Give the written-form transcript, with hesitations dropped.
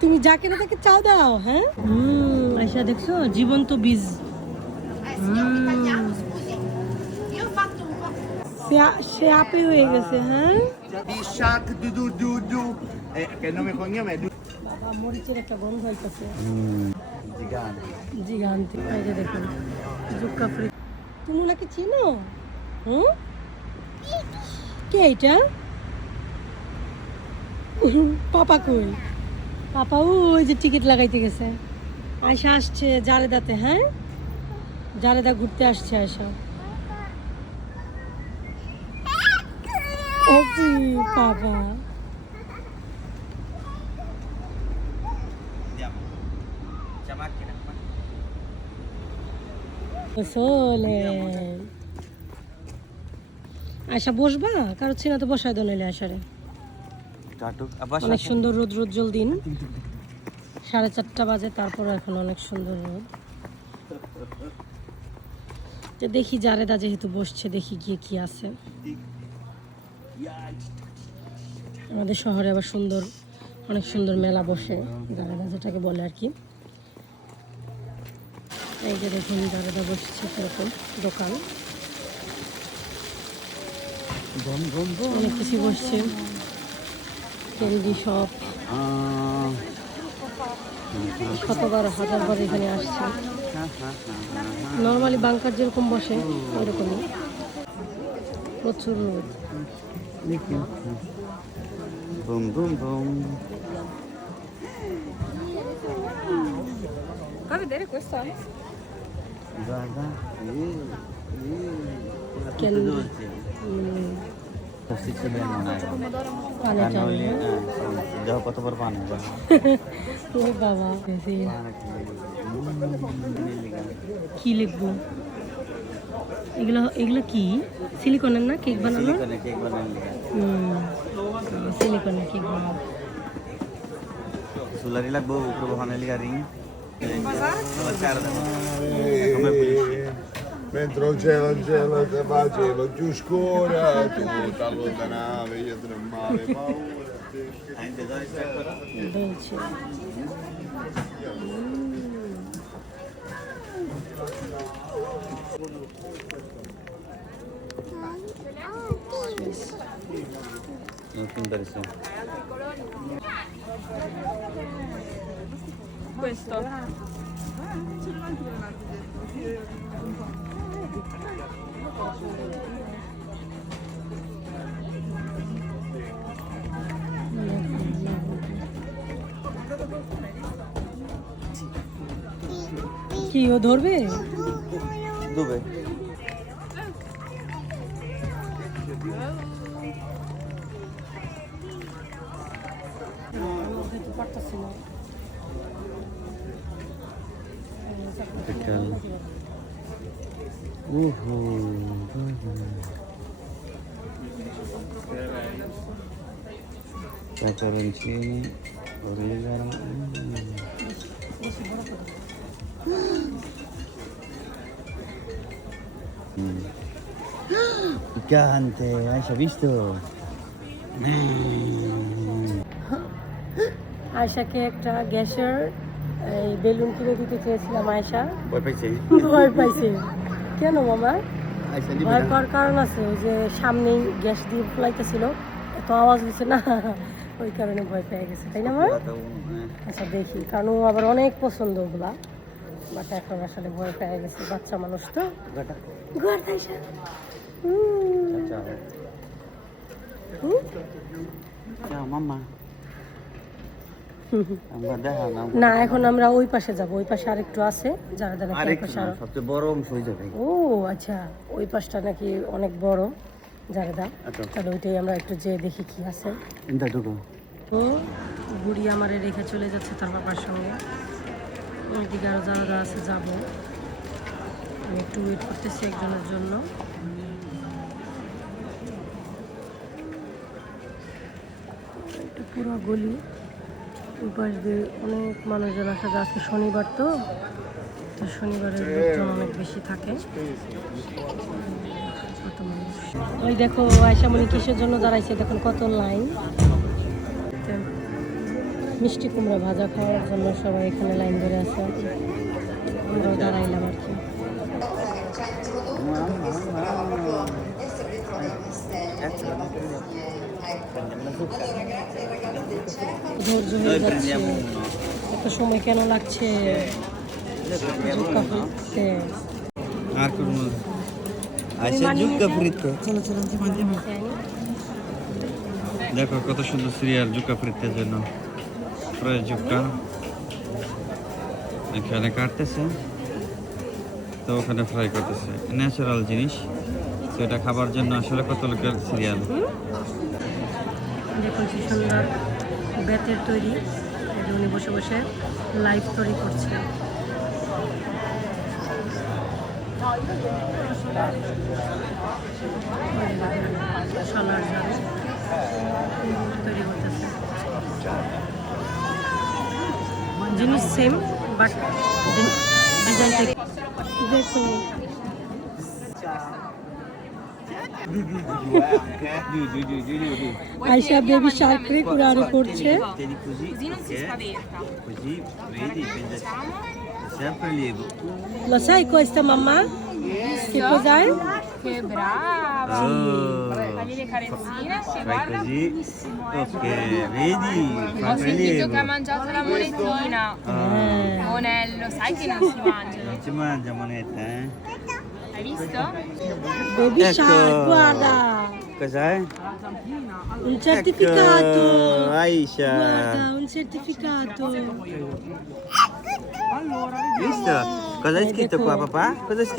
তুমি যাকে না তাকে চাও দাও। হ্যাঁ, আয়শা দেখছো জীবন্ত বীজ। সে আপে হয়ে গেছে। হ্যাঁ, বাবা মরিচের একটা গন্ধ হইতেছে। জিগান্তি। এই যে দেখুন জুক্কা ফ্রি। তুমি নাকি চিনো? কে এটা? পাপা কই? পাপা ওই যে টিকিট লাগাইতে গেছে। আয়শা আসছে জারেদাতে। হ্যাঁ, জারেদা ঘুরতে আসছে আয়শা। পাপা আয়শা বসবা? কারো ছিনা তো বসায় দো নাইলে আয়শারে। অনেক সুন্দর রোদ্রোজ্জ্বল দিন, 4:30 বাজে, তারপর এখন অনেক সুন্দর রোদ। তো দেখি জারেদা যেহেতু বসছে, দেখি গিয়ে কি আছে। আমাদের শহরে আবার সুন্দর, অনেক সুন্দর মেলা বসে, জারেদা যেটাকে বলে আর কি। এই যে দেখুন জারেদা বসছে এরকম দোকান, অনেক কিছু বসছে, ক্যান্ডি শপ। শতবার হাজারবার এখানে আসছে। নর্মালি বাংকার যেরকম বসে ওইরকমই, প্রচুর রোদ। Fa vedere questo? Guarda, দেখো কত বড় পান। বাবা কি লিখবো? এগুলো এগুলো কি সিলিকনের না? কেক বানানো? সিলিকনের কেক বানানো। সুলারি লাগবো উপরে বহানে লিগা ring. Mentre il cielo ti faceva più scura, tutta allontanavi, io tremavo, dolce. Questo. কি ও ধরবে? Dubey peperoncini, origano. Picante, hai visto? আয়শাকে একটা গ্যাসের এই বেলুন কিনে দিতে চেয়েছিলাম। আয়শা ভয় পাইছে। ভয় পাইছে। কেন মামা? ভয় পাওয়ার কারণ আছে, ওই যে সামনেই গ্যাস দিয়ে ফুলাইতেছিল, এত আওয়াজ হয়েছে না, ওই কারণে ভয় পেয়ে গেছে, তাই না মা? আচ্ছা দেখি, কারণ ও আবার অনেক পছন্দ ওগুলা, বাট এখন আসলে ভয় পেয়ে গেছে, বাচ্চা মানুষ তো। মাম্মা না, এখন আমরা ওই পাশে যাব, ওই পাশে আরেকটু আছে যারা জানা সবচেয়ে বড় অংশ হয়ে যাবে। ও আচ্ছা, ওই পাশটা নাকি অনেক বড় জায়গাটা, তাহলে ওইটাই আমরা একটু যেয়ে দেখি কি আছে। তো বুড়ি আমারে রেখে চলে যাচ্ছে তার বাবার সঙ্গে, ওইদিকে আরো যারা আছে যাবো, আমি একটু ওয়েট করতেছি একজনের জন্য। একটু পুরো গলি, উপাস দিয়ে অনেক মানুষজন আসা যায়, আজকে শনিবার তো, তো শনিবারের লোকজন অনেক বেশি থাকে। ওই দেখো আয়শামণি কিসের জন্য দাঁড়াইছে, দেখুন কত লাইন। বাড়িতে মিষ্টি কুমড়া ভাজা খাওয়ার জন্য সবাই এখানে লাইন ধরে আছে। আমরাও দাঁড়াইলাম আর কি। ধৈর্য হয়ে যাচ্ছে, এত সময় কেন লাগছে জুক্কা ফুলতে? আর কোন আচ্ছা জুক্কা ফ্রিতে চলো চলো দেখো কত সুন্দর সিরিয়াল জুক্কা ফ্রিতে জন্য ফ্রেশ জুক্কা এখানে কাটতেছে, তো ওখানে ফ্রাই করতেছে, ন্যাচারাল জিনিস। তো এটা খাবার জন্য আসলে কত লোকের সিরিয়াল। দেখুন কি সুন্দর বেতের তৈরি, উনি বসে বসে লাইভ তৈরি করছে। সোলার জাল তৈরি করতেছে, জিনিস সেম বাট ডিজাইনটা দেখুন। আয়শা বেবি শার্ক রে কুড়ারে করছে। Lo sai questa mamma? Che cos'è? Che brava! Fagli le carezzine, se guarda. Ok, vedi? Ho sentito che ha mangiato la monetina. Monello, sai che non si mangiano. Non si mangia moneta, eh? Hai visto? Baby shark, guarda! Cos'è? Un certificato! Ecco, Aisha! Guarda, un certificato! Visto? Cosa hai scritto qua, papà? Cosa hai scritto?